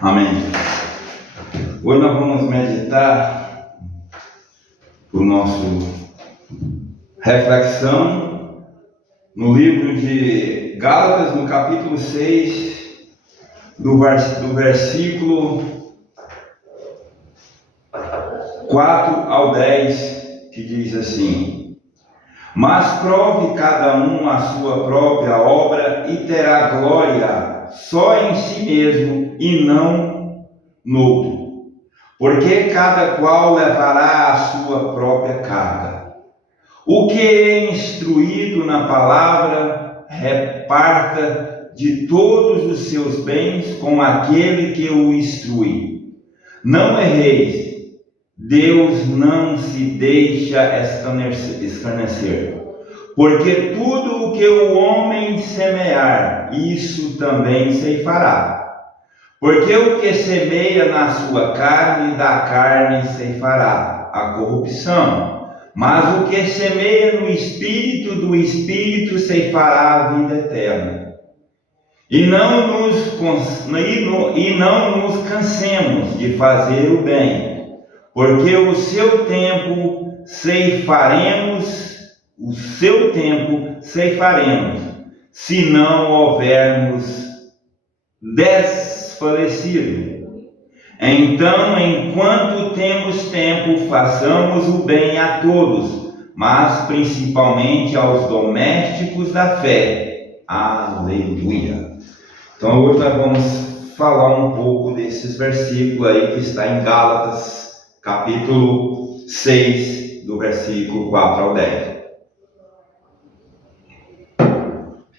Amém. Hoje nós vamos meditar o nosso reflexão no livro de Gálatas, no capítulo 6, do versículo 4 ao 10, que diz assim: mas prove cada um a sua própria obra e terá glória só em si mesmo e não no outro, porque cada qual levará a sua própria carga. O que é instruído na palavra, reparta de todos os seus bens com aquele que o instrui. Não erreis, Deus não se deixa escarnecer, porque tudo o que o homem semear, isso também ceifará. Porque o que semeia na sua carne, da carne ceifará a corrupção, mas o que semeia no Espírito, do Espírito ceifará a vida eterna. E não nos cansemos de fazer o bem, porque o seu tempo ceifaremos, se não houvermos desfalecido. Então, enquanto temos tempo, façamos o bem a todos, mas principalmente aos domésticos da fé. Aleluia. Então, hoje nós vamos falar um pouco desses versículos aí que está em Gálatas, capítulo 6, do versículo 4 ao 10.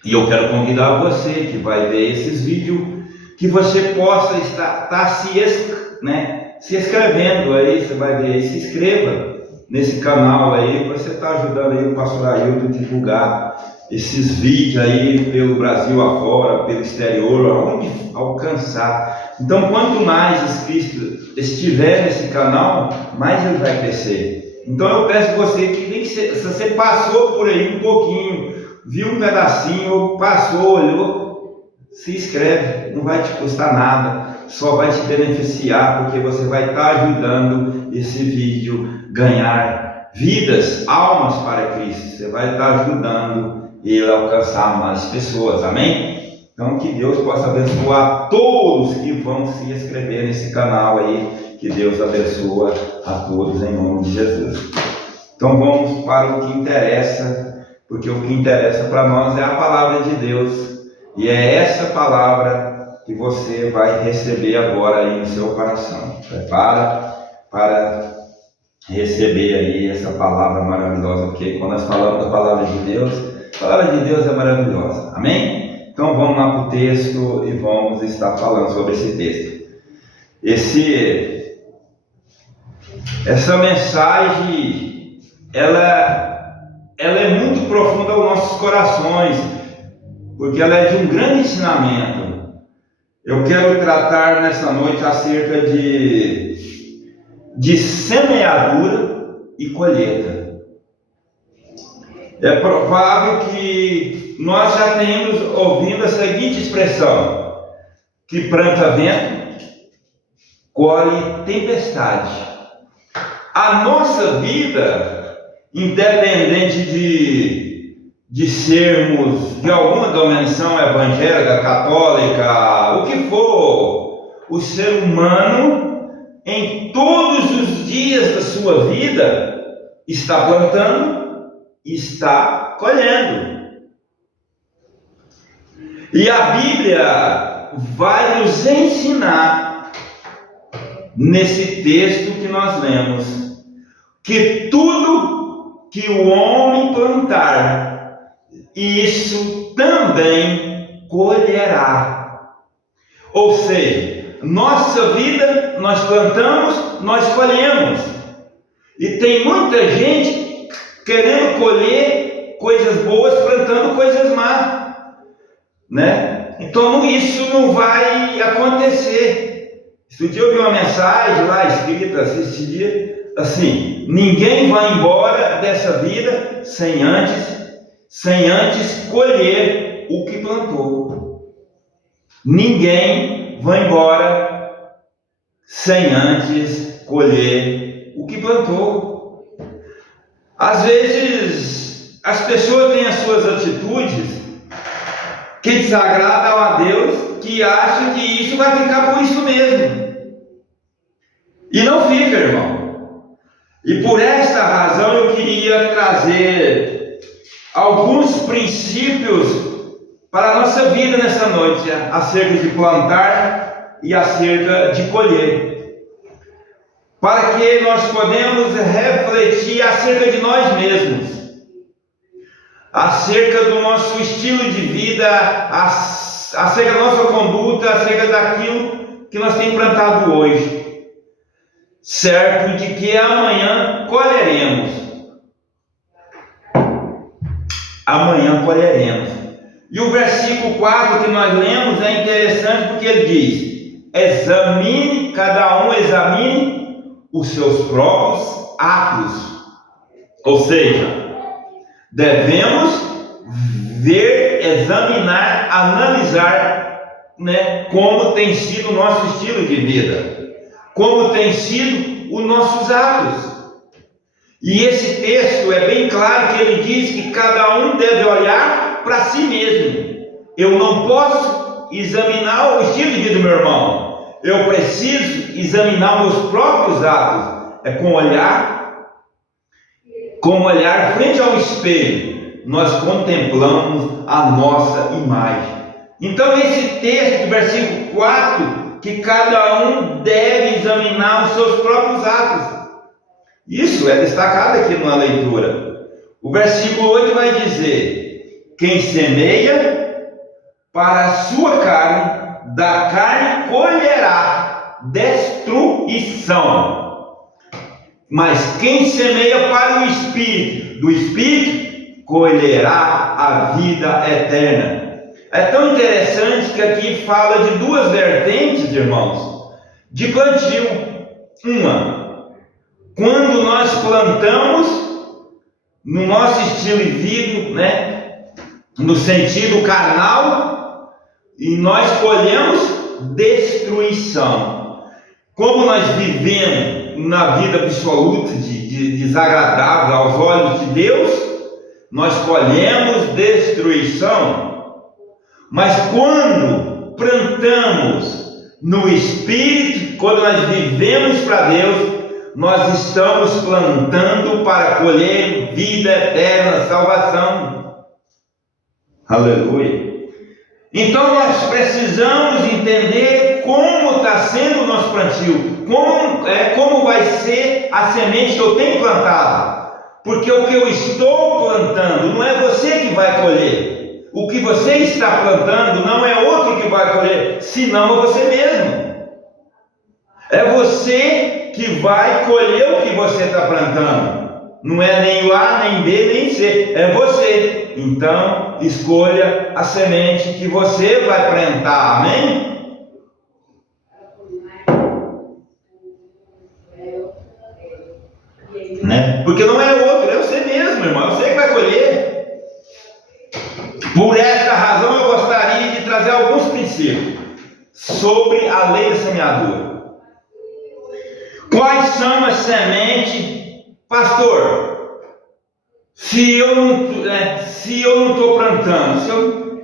E eu quero convidar você que vai ver esses vídeos, que você possa estar se inscrevendo aí, você vai ver aí, se inscreva nesse canal aí, você está ajudando aí o pastor Ailton a divulgar esses vídeos aí pelo Brasil afora, pelo exterior, aonde alcançar. Então, quanto mais inscritos estiver nesse canal, mais ele vai crescer. Então eu peço a você que, se você passou por aí um pouquinho, viu um pedacinho, passou, olhou, se inscreve, não vai te custar nada, só vai te beneficiar, porque você vai estar ajudando esse vídeo a ganhar vidas, almas para Cristo. Você vai estar ajudando ele a alcançar mais pessoas, amém? Então que Deus possa abençoar todos que vão se inscrever nesse canal aí, que Deus abençoa a todos em nome de Jesus. Então vamos para o que interessa, porque o que interessa para nós é a palavra de Deus, e é essa palavra que você vai receber agora aí no seu coração. Prepara para receber aí essa palavra maravilhosa, porque quando nós falamos da palavra de Deus, a palavra de Deus é maravilhosa, amém? Então vamos lá para o texto e vamos estar falando sobre esse texto. Essa mensagem, ela é muito profunda aos nossos corações, porque ela é de um grande ensinamento. Eu quero tratar nessa noite acerca de semeadura e colheita. É provável que nós já tenhamos ouvido a seguinte expressão: que planta vento, colhe tempestade. A nossa vida, independente de sermos de alguma denominação evangélica, católica, o que for, o ser humano, em todos os dias da sua vida, está plantando, está colhendo. E a Bíblia vai nos ensinar, nesse texto que nós lemos, que tudo que o homem plantar, isso também colherá. Ou seja, nossa vida, nós plantamos, nós colhemos. E tem muita gente querendo colher coisas boas, plantando coisas más, né? Então isso não vai acontecer. Esse dia eu vi uma mensagem lá escrita esse dia, assim: ninguém vai embora dessa vida sem antes colher o que plantou. Ninguém vai embora sem antes colher o que plantou. Às vezes, as pessoas têm as suas atitudes que desagradam a Deus, que acham que isso vai ficar por isso mesmo. E não fica, irmão. E por esta razão eu queria trazer alguns princípios para a nossa vida nessa noite, acerca de plantar e acerca de colher, para que nós podemos refletir acerca de nós mesmos, acerca do nosso estilo de vida, acerca da nossa conduta, acerca daquilo que nós temos plantado hoje, certo de que amanhã colheremos. Amanhã colheremos. E o versículo 4 que nós lemos é interessante porque ele diz: cada um examine os seus próprios atos. Ou seja, devemos ver, examinar, analisar, como tem sido o nosso estilo de vida, como tem sido os nossos atos. E esse texto é bem claro que ele diz que cada um deve olhar para si mesmo. Eu não posso examinar o estilo de vida do meu irmão. Eu preciso examinar meus próprios atos. É com olhar frente ao espelho, nós contemplamos a nossa imagem. Então esse texto do versículo 4, que cada um deve examinar os seus próprios atos. Isso é destacado aqui na leitura. O versículo 8 vai dizer: quem semeia para a sua carne, da carne colherá destruição. Mas quem semeia para o Espírito, do Espírito colherá a vida eterna. É tão interessante que aqui fala de duas vertentes, irmãos, de plantio. Uma, quando nós plantamos no nosso estilo de vida, no sentido carnal, e nós colhemos destruição. Como nós vivemos na vida absoluta de desagradável aos olhos de Deus, nós colhemos destruição. Mas quando plantamos no Espírito, quando nós vivemos para Deus, nós estamos plantando para colher vida eterna, salvação. Aleluia. Então nós precisamos entender como está sendo o nosso plantio, como vai ser a semente que eu tenho plantado, porque o que eu estou plantando não é você que vai colher, o que você está plantando não é outro que vai colher, senão é você mesmo. É você que vai colher o que você está plantando. Não é nem o A, nem B, nem C. É você. Então, escolha a semente que você vai plantar. Amém? Porque não é outro, é você mesmo, irmão. É você que vai colher. Por esta razão, eu gostaria de trazer alguns princípios sobre a lei da semeadura. Quais são as sementes? Pastor, se eu não estou plantando,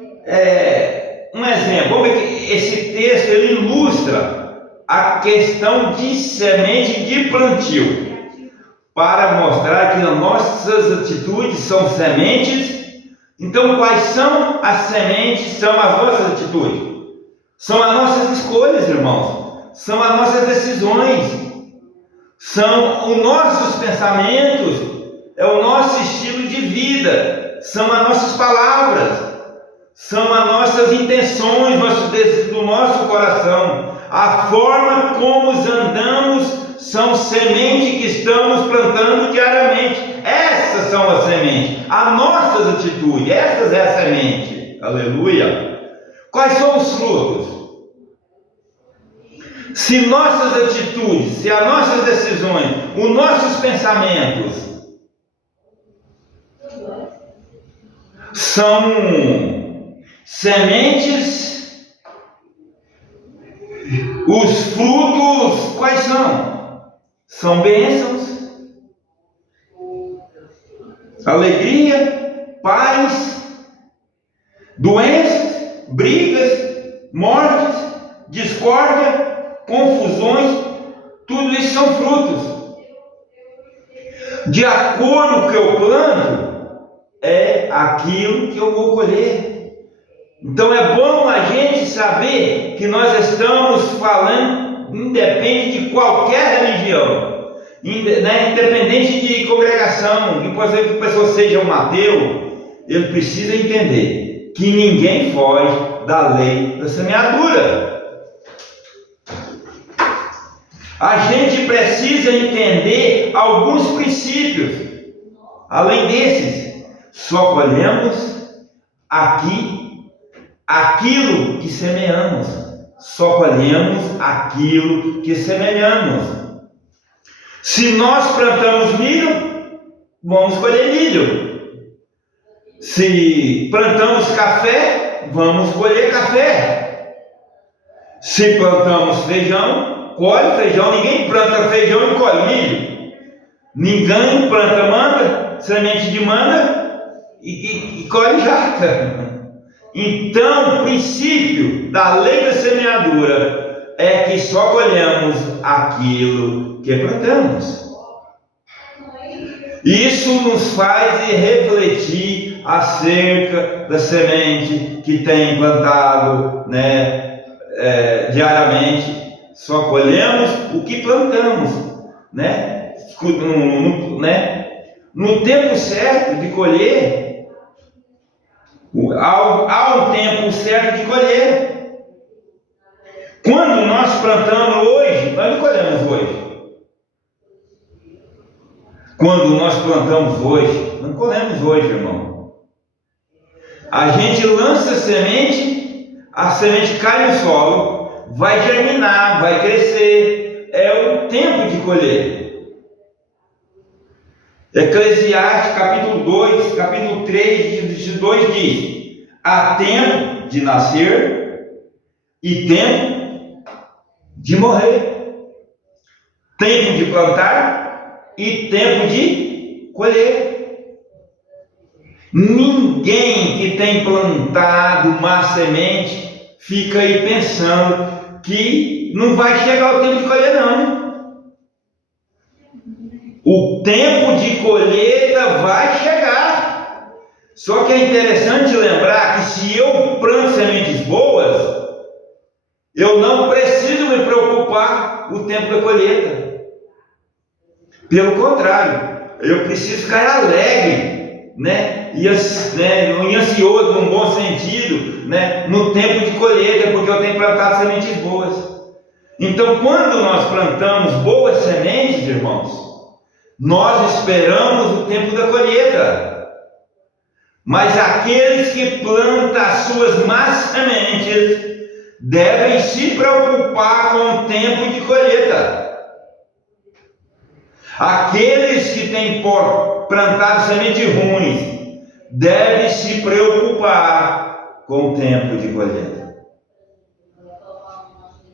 um exemplo, vamos ver que esse texto ele ilustra a questão de semente de plantio, para mostrar que as nossas atitudes são sementes. Então, quais são as sementes? São as nossas atitudes, são as nossas escolhas, irmãos, são as nossas decisões, são os nossos pensamentos, é o nosso estilo de vida, são as nossas palavras, são as nossas intenções, do nosso coração, a forma como andamos, são sementes que estamos plantando diariamente. Essas são as sementes, as nossas atitudes, essas é a semente. Aleluia. Quais são os frutos? Se nossas atitudes, se as nossas decisões, os nossos pensamentos são sementes, Os frutos, quais são? São bênçãos, alegria, paz, doenças, brigas, mortes, discórdia, confusões, tudo isso são frutos. De acordo com o que eu planto, é aquilo que eu vou colher. Então é bom a gente saber que nós estamos falando, independente de qualquer religião, independente de congregação, que pode ser que a pessoa seja um ateu, ele precisa entender que ninguém foge da lei da semeadura. A gente precisa entender alguns princípios. Além desses, só colhemos aquilo que semeamos. Só colhemos aquilo que semeamos. Se nós plantamos milho, vamos colher milho. Se plantamos café, vamos colher café. Se plantamos feijão, colhe feijão. Ninguém planta feijão e colhe milho. Ninguém planta manga, semente de manga e colhe jaca. Então, o princípio da lei da semeadura é que só colhemos aquilo que plantamos. Isso nos faz refletir acerca da semente que tem plantado, diariamente. Só colhemos o que plantamos, no tempo certo de colher, há um tempo certo de colher. Quando nós plantamos hoje, nós não colhemos hoje. Quando nós plantamos hoje, não colhemos hoje, irmão. A gente lança a semente cai no solo, vai germinar, vai crescer, é o tempo de colher. Eclesiastes capítulo 2, capítulo 3, 2 diz: há tempo de nascer e tempo de morrer, tempo de plantar e tempo de colher. Ninguém que tem plantado uma semente fica aí pensando que não vai chegar o tempo de colher, não. O tempo de colheita vai chegar. Só que é interessante lembrar que se eu planto sementes boas, eu não preciso me preocupar com o tempo da colheita. Pelo contrário, eu preciso ficar alegre, e ansioso, num bom sentido, no tempo de colheita, porque eu tenho plantado sementes boas. Então, quando nós plantamos boas sementes, irmãos, nós esperamos o tempo da colheita. Mas aqueles que plantam as suas más sementes devem se preocupar com o tempo de colheita. Aqueles que têm plantado sementes ruins devem se preocupar com o tempo de colheita.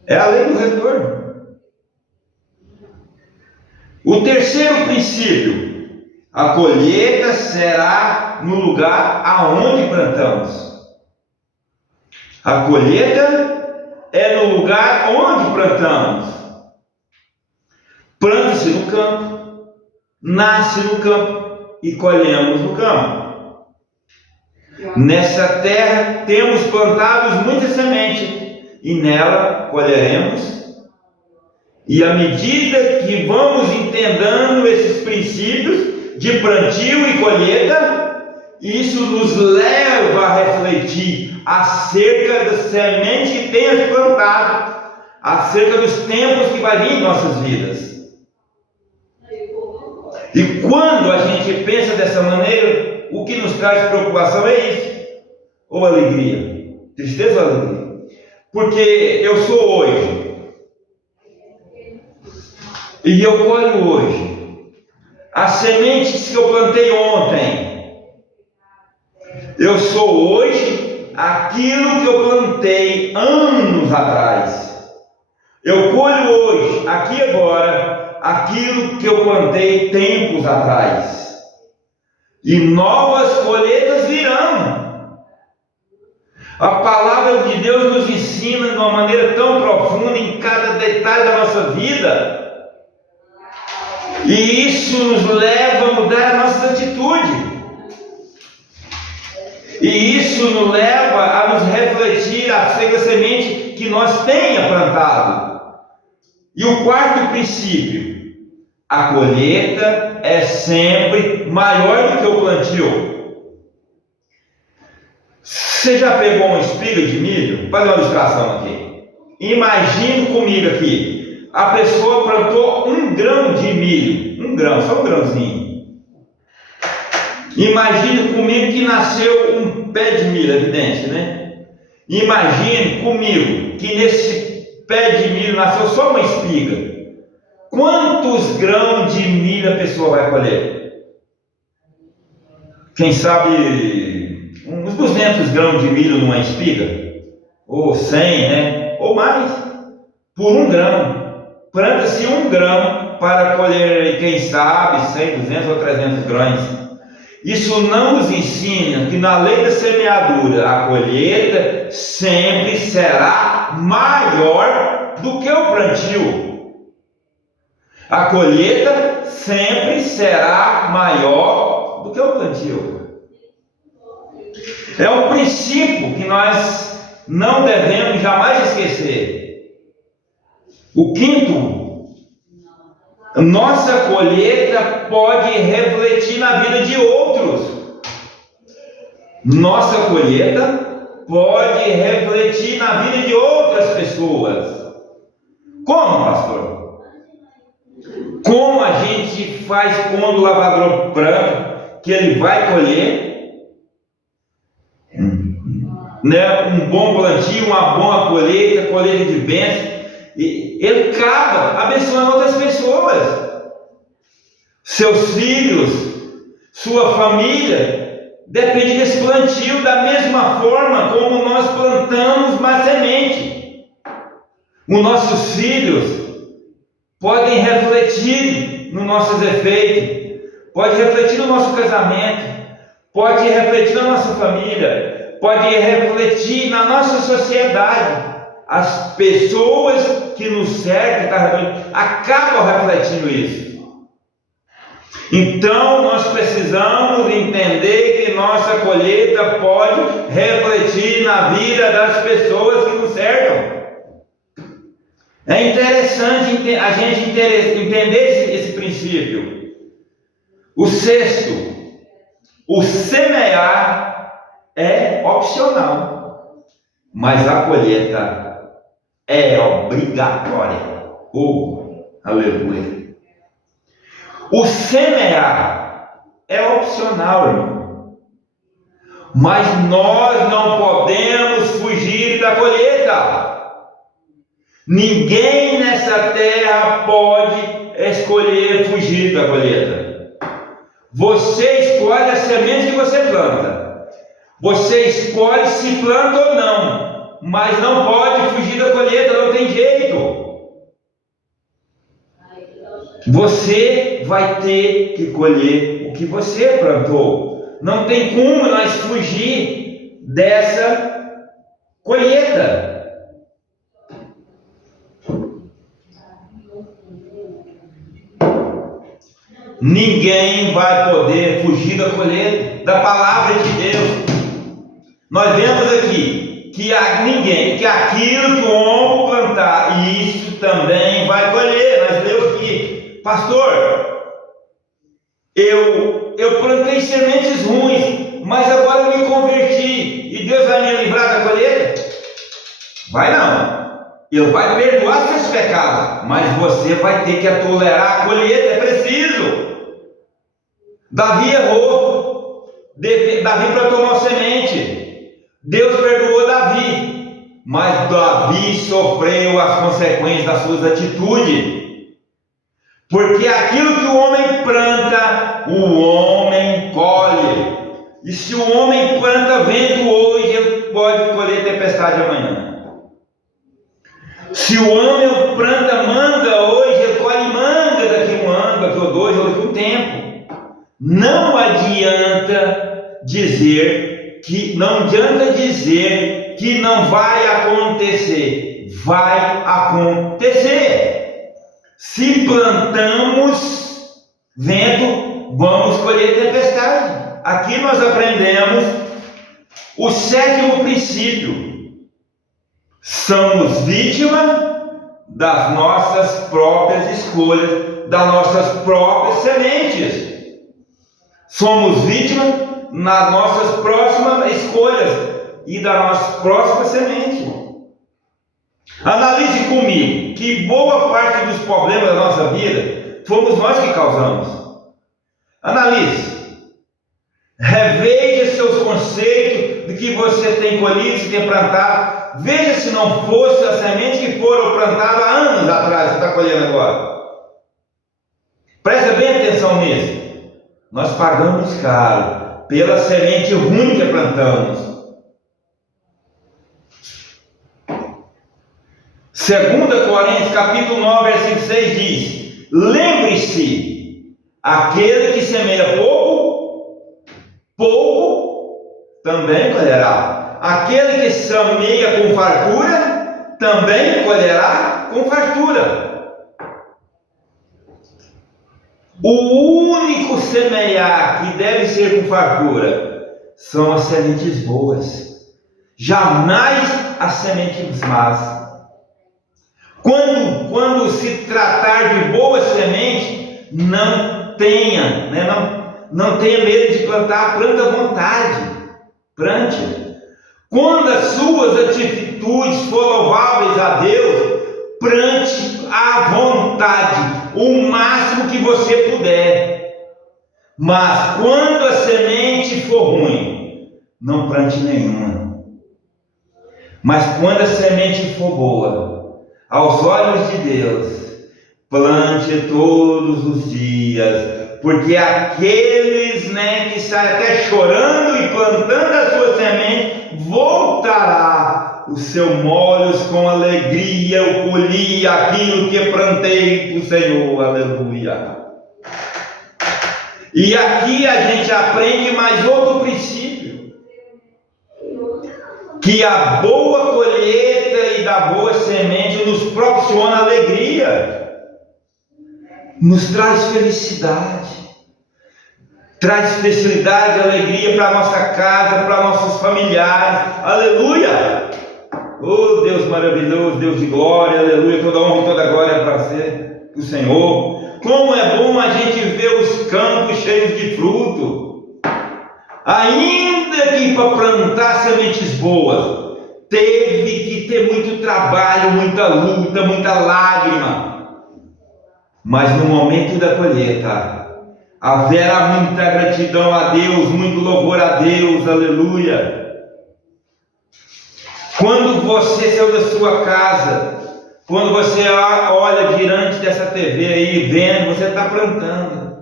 É a lei do retorno. O terceiro princípio: a colheita será no lugar aonde plantamos. A colheita é no lugar onde plantamos. Planta-se no campo, nasce no campo e colhemos no campo. Nessa terra temos plantado muita semente e nela colheremos. E à medida que vamos entendendo esses princípios de plantio e colheita, isso nos leva a refletir acerca da semente que temos plantado, acerca dos tempos que vai vir em nossas vidas. E quando a gente pensa dessa maneira, o que nos traz preocupação é isso, ou alegria, tristeza ou alegria? Porque eu sou hoje, e eu colho hoje as sementes que eu plantei ontem. Eu sou hoje aquilo que eu plantei anos atrás. Eu colho hoje, aqui e agora, aquilo que eu plantei tempos atrás. E novas colheitas virão. A palavra de Deus nos ensina de uma maneira tão profunda em cada detalhe da nossa vida. E isso nos leva a mudar a nossa atitude. E isso nos leva a nos refletir acerca da semente que nós tenha plantado. E o quarto princípio: a colheita é sempre maior do que o plantio. Você já pegou uma espiga de milho? Faz uma ilustração aqui. Imagine comigo aqui. A pessoa plantou 1 grão de milho. 1 grão, só um grãozinho. Imagine comigo que nasceu um pé de milho, evidente, né? Imagine comigo que nesse pé de milho nasceu só uma espiga. Quantos grãos de milho a pessoa vai colher? Quem sabe uns 200 grãos de milho numa espiga? Ou 100, né? Ou mais. Por 1 grão. Planta-se 1 grão para colher, quem sabe, 100, 200 ou 300 grãos. Isso não nos ensina que na lei da semeadura a colheita sempre será maior do que o plantio. A colheita sempre será maior do que o plantio. É um princípio que nós não devemos jamais esquecer. O quinto: nossa colheita pode refletir na vida de outros. Nossa colheita pode refletir na vida de outras pessoas. Como, pastor? Como a gente faz quando o lavrador planta, que ele vai colher, né? Um bom plantio, uma boa colheita, colheita de bênçãos, e ele acaba abençoando outras pessoas, seus filhos, sua família. Depende desse plantio, da mesma forma como nós plantamos uma semente. Os nossos filhos podem refletir nos nossos efeitos, pode refletir no nosso casamento, pode refletir na nossa família, pode refletir na nossa sociedade. As pessoas que nos cercam acabam refletindo isso. Então nós precisamos entender que nossa colheita pode refletir na vida das pessoas que nos cercam. É interessante a gente entender esse princípio. O sexto: o semear é opcional, mas a colheita é obrigatória. Oh, aleluia! O semear é opcional, irmão, mas nós não podemos fugir da colheita. Ninguém nessa terra pode escolher fugir da colheita. Você escolhe a semente que você planta. Você escolhe se planta ou não, mas não pode fugir da colheita, não tem jeito. Você vai ter que colher o que você plantou. Não tem como nós fugir dessa colheita. Ninguém vai poder fugir da colheita, da palavra de Deus. Nós vemos aqui que aquilo que o homem plantar, isso também vai colher. Nós lemos aqui: pastor, eu plantei sementes ruins, mas agora eu me converti e Deus vai me livrar da colheita? Vai não. Ele vai perdoar seus pecados, mas você vai ter que tolerar a colheita. É preciso. Davi errou. Davi plantou uma semente. Deus perdoou Davi, mas Davi sofreu as consequências das suas atitudes. Porque aquilo que o homem planta, o homem colhe. E se o homem planta vento hoje, ele pode colher tempestade amanhã. Se o homem planta manga hoje, ele colhe manga daqui a um ano, daqui a 2 ou daqui a um tempo. Não adianta dizer que não vai acontecer. Vai acontecer. Se plantamos vento, vamos colher tempestade. Aqui nós aprendemos o 7º princípio. Somos vítimas das nossas próprias escolhas, das nossas próprias sementes. Somos vítimas nas nossas próximas escolhas e das nossas próximas sementes. Analise comigo que boa parte dos problemas da nossa vida fomos nós que causamos. Analise. Reveja seus conceitos do que você tem colhido, se tem plantado. Veja se não fosse as sementes que foram plantadas há anos atrás, você está colhendo agora. Presta bem atenção nisso. Nós pagamos caro pela semente ruim que plantamos. 2 Coríntios capítulo 9, versículo 6 diz: lembre-se, aquele que semeia pouco também colherá. Aquele que semeia com fartura também colherá com fartura. O único semear que deve ser com fartura são as sementes boas, jamais as sementes más. Quando se tratar de boas sementes, não tenha medo de plantar, planta à vontade, plante. Quando as suas atitudes for louváveis a Deus, plante à vontade, o máximo que você puder. Mas quando a semente for ruim, não plante nenhuma. Mas quando a semente for boa, aos olhos de Deus, plante todos os dias, porque aqueles que saem até chorando e plantando a sua semente, voltará os seus molhos com alegria. Eu colhi aquilo que plantei para o Senhor, aleluia. E aqui a gente aprende mais outro princípio, que a boa colheita e da boa semente nos proporciona alegria, nos traz felicidade. Traz felicidade e alegria para a nossa casa, para nossos familiares, aleluia! Oh Deus maravilhoso, Deus de glória, aleluia, toda honra e toda glória para ser o Senhor. Como é bom a gente ver os campos cheios de fruto. Ainda que para plantar sementes boas, teve que ter muito trabalho, muita luta, muita lágrima. Mas no momento da colheita, haverá muita gratidão a Deus, muito louvor a Deus, aleluia. Quando você saiu da sua casa, quando você olha diante dessa TV aí, vendo, você está plantando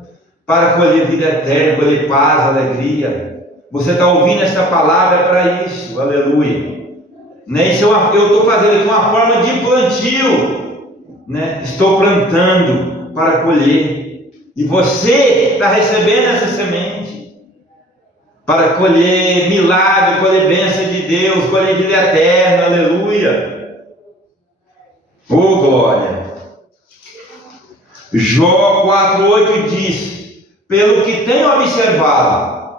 para colher vida eterna, colher paz, alegria. Você está ouvindo essa palavra para isso, aleluia. Isso eu estou fazendo aqui uma forma de plantio, estou plantando para colher. E você está recebendo essa semente para colher milagre, colher bênção de Deus, colher vida eterna, aleluia. Oh glória. Jó 4,8 diz: pelo que tenho observado,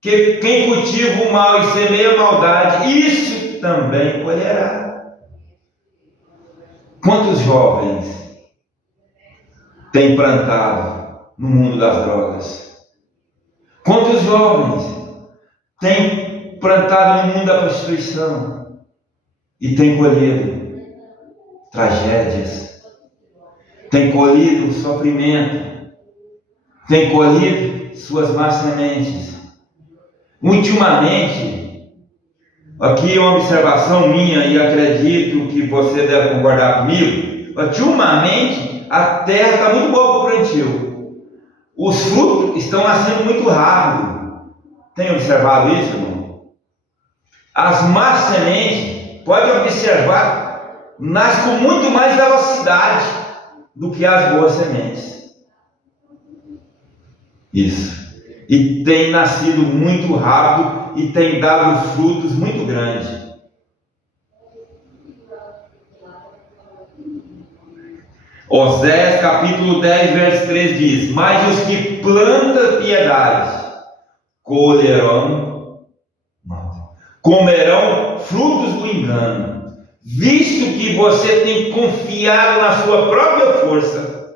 que quem cultiva o mal e semeia a maldade, isso também colherá. Quantos jovens têm plantado no mundo das drogas? Quantos jovens têm plantado no mundo da prostituição e têm colhido tragédias, têm colhido sofrimento, têm colhido suas más sementes? Ultimamente, aqui é uma observação minha e acredito que você deve concordar comigo, ultimamente a terra está muito boa para o plantio. Os frutos estão nascendo muito rápido. Tem observado isso, irmão? As más sementes, pode observar nasce com muito mais velocidade do que as boas sementes. Isso. E tem nascido muito rápido e tem dado frutos muito grandes. Oséias capítulo 10, verso 3 diz: mas os que plantam piedade comerão frutos do engano, visto que você tem confiado na sua própria força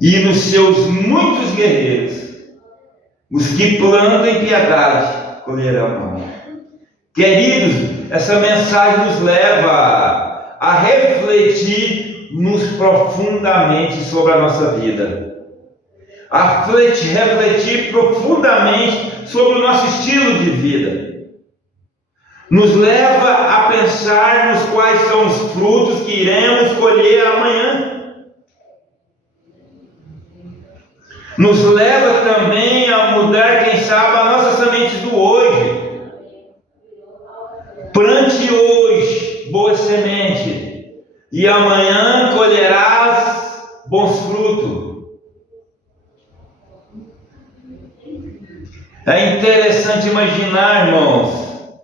e nos seus muitos guerreiros. Os que plantam em piedade colherão mal. Queridos, essa mensagem nos leva a refletir profundamente sobre a nossa vida, a refletir profundamente sobre o nosso estilo de vida. Nos leva a pensar nos quais são os frutos que iremos colher amanhã. Nos leva também a mudar, quem sabe, as nossas sementes do hoje. Plante hoje boas sementes e amanhã colherás bons frutos. É interessante imaginar, irmãos,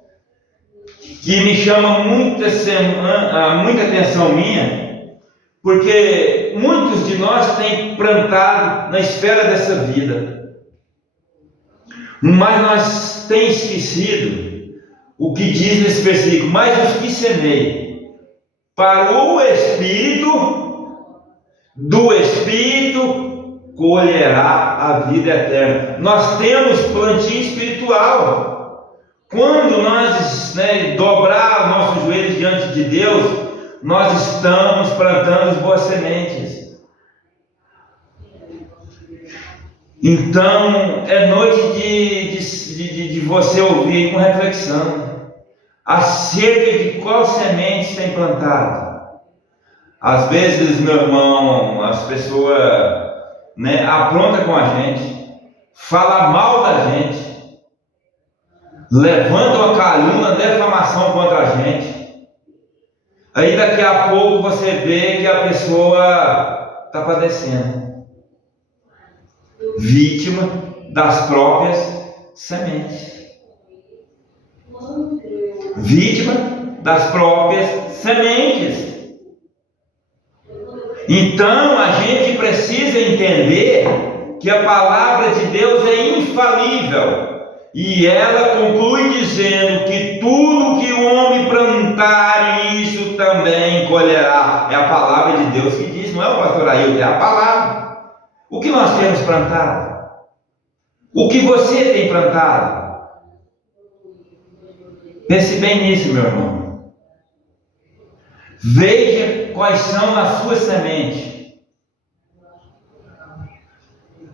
que me chama muita atenção minha, porque muitos de nós têm plantado na esfera dessa vida, mas nós temos esquecido o que diz nesse versículo: mas os que semeiam para o Espírito, do Espírito colherá a vida eterna. Nós temos plantio espiritual. Quando nós dobrar os nossos joelhos diante de Deus, nós estamos plantando as boas sementes. Então, é noite de você ouvir com reflexão acerca de qual semente tem plantado. Às vezes, meu irmão, as pessoas aprontam com a gente, falam mal da gente, levantam a calúnia, defamação contra a gente. Aí daqui a pouco você vê que a pessoa está padecendo, vítima das próprias sementes. Vítima das próprias sementes. Então a gente precisa entender que a palavra de Deus é infalível. E ela conclui dizendo que tudo que o homem plantar, isso também colherá. É a palavra de Deus que diz, não é o pastor Ailton, é a palavra. O que nós temos plantado? O que você tem plantado? Pense bem nisso, meu irmão. Veja quais são as suas sementes.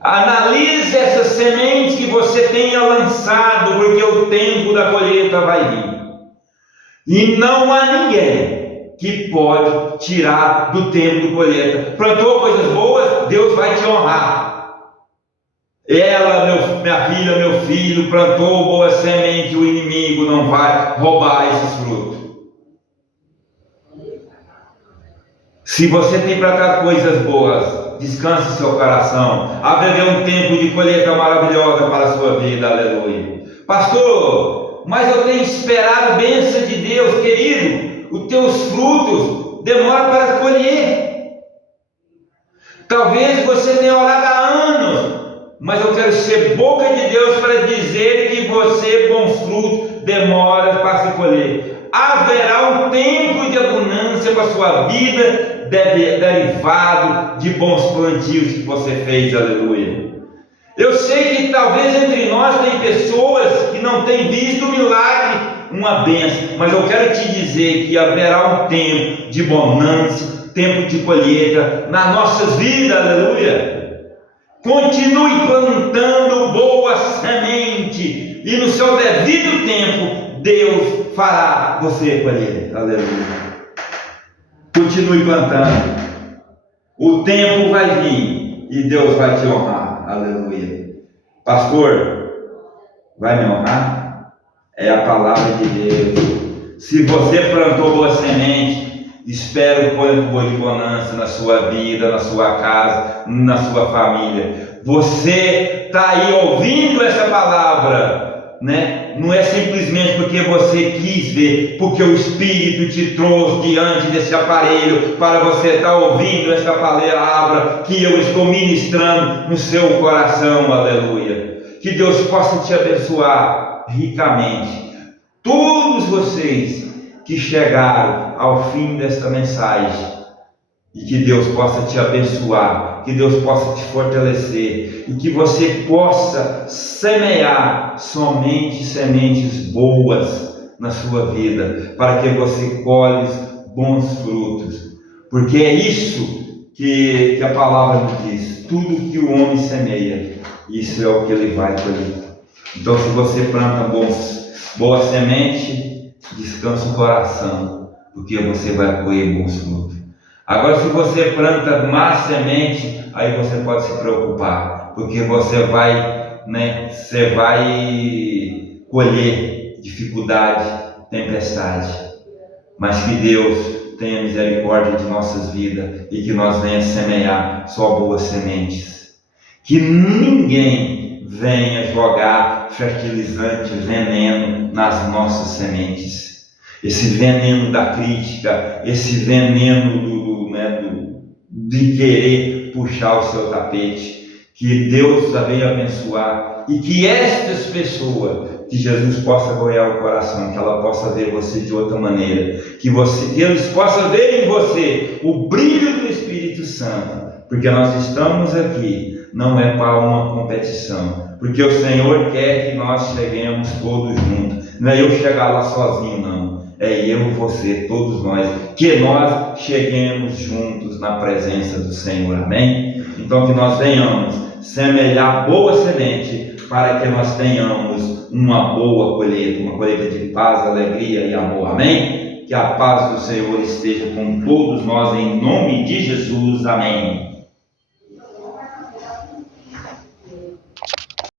Analise essas sementes que você tenha lançado, porque o tempo da colheita vai vir. E não há ninguém que pode tirar do tempo da colheita. Plantou coisas boas, Deus vai te honrar. Ela, minha filha, meu filho, plantou boa semente, o inimigo não vai roubar esses frutos. Se você tem plantado coisas boas, descanse seu coração. Haverá um tempo de colheita maravilhosa para a sua vida, aleluia. Pastor, mas eu tenho esperado bênção de Deus, querido. Os teus frutos demoram para colher. Talvez você tenha orado há anos, mas eu quero ser boca de Deus para dizer que você, bons frutos, demora para se colher. Haverá um tempo de abundância para a sua vida, derivado de bons plantios que você fez, aleluia. Eu sei que talvez entre nós tem pessoas que não têm visto o milagre, uma bênção, mas eu quero te dizer que haverá um tempo de bonança, tempo de colheita nas nossas vidas, aleluia. Continue plantando boa semente e no seu devido tempo Deus fará você colher, aleluia. Continue plantando. O tempo vai vir e Deus vai te honrar. Aleluia. Pastor, vai me honrar? É a palavra de Deus. Se você plantou boa semente, espera o tempo de bonança na sua vida, na sua casa, na sua família. Você está aí ouvindo essa palavra, né? Não é simplesmente porque você quis ver, porque o Espírito te trouxe diante desse aparelho para você estar ouvindo essa palavra que eu estou ministrando no seu coração, aleluia. Que Deus possa te abençoar ricamente. Todos vocês que chegaram ao fim desta mensagem, e que Deus possa te abençoar, que Deus possa te fortalecer, e que você possa semear somente sementes boas na sua vida, para que você colhe bons frutos, porque é isso que a palavra nos diz: tudo que o homem semeia, isso é o que ele vai colher. Então, se você planta boa semente, descansa o coração, porque você vai colher bons frutos. Agora, se você planta má semente, aí você pode se preocupar, porque você vai colher dificuldade, tempestade. Mas que Deus tenha misericórdia de nossas vidas e que nós venhamos semear só boas sementes. Que ninguém venha jogar fertilizante, veneno nas nossas sementes. Esse veneno da crítica, esse veneno de querer puxar o seu tapete. Que Deus venha abençoar e que estas pessoas, que Jesus possa ganhar o coração, que ela possa ver você de outra maneira, que eles possam ver em você o brilho do Espírito Santo, porque nós estamos aqui, não é para uma competição, porque o Senhor quer que nós cheguemos todos juntos. Não é eu chegar lá sozinho, não. É eu, você, todos nós, que nós cheguemos juntos na presença do Senhor, amém? Então, que nós venhamos semear boa semente, para que nós tenhamos uma boa colheita, uma colheita de paz, alegria e amor, amém? Que a paz do Senhor esteja com todos nós, em nome de Jesus, amém.